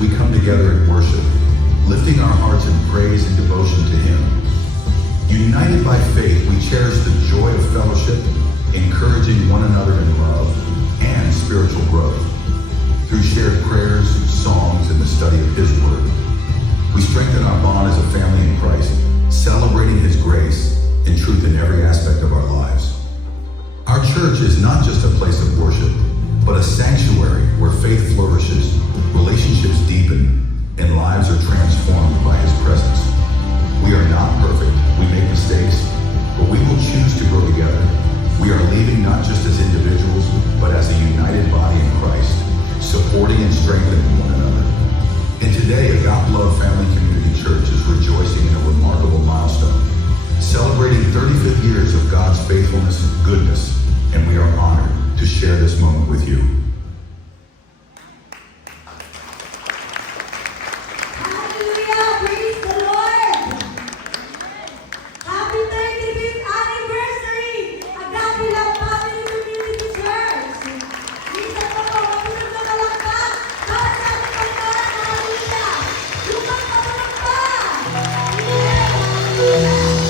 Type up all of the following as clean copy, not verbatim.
we come together in worship, lifting our hearts in praise and devotion to Him. United by faith, we cherish the joy of fellowship, encouraging one another in love and spiritual growth. Through shared prayers, songs, and the study of His Word, we strengthen our bond as a family in Christ, celebrating His grace and truth in every aspect of our lives. Our church is not just a place of worship, but a sanctuary where faith flourishes, relationships deepen, and lives are transformed by His presence. We are not perfect, we make mistakes, but we will choose to grow together. We are leading not just as individuals, but as a united body in Christ, supporting and strengthening one another. And today, Agape Love Family Community Church is rejoicing in a remarkable milestone, celebrating 35 years of God's faithfulness and goodness, and we are honored to share this moment with you. Hallelujah! Praise the Lord! Happy 35th anniversary! Agape Love Family Community Church! Minsan pa po, matulog na malakpak para sa ating Panginoon. Hallelujah! Lumang patulog pa! Yeah! Hallelujah!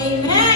Amen!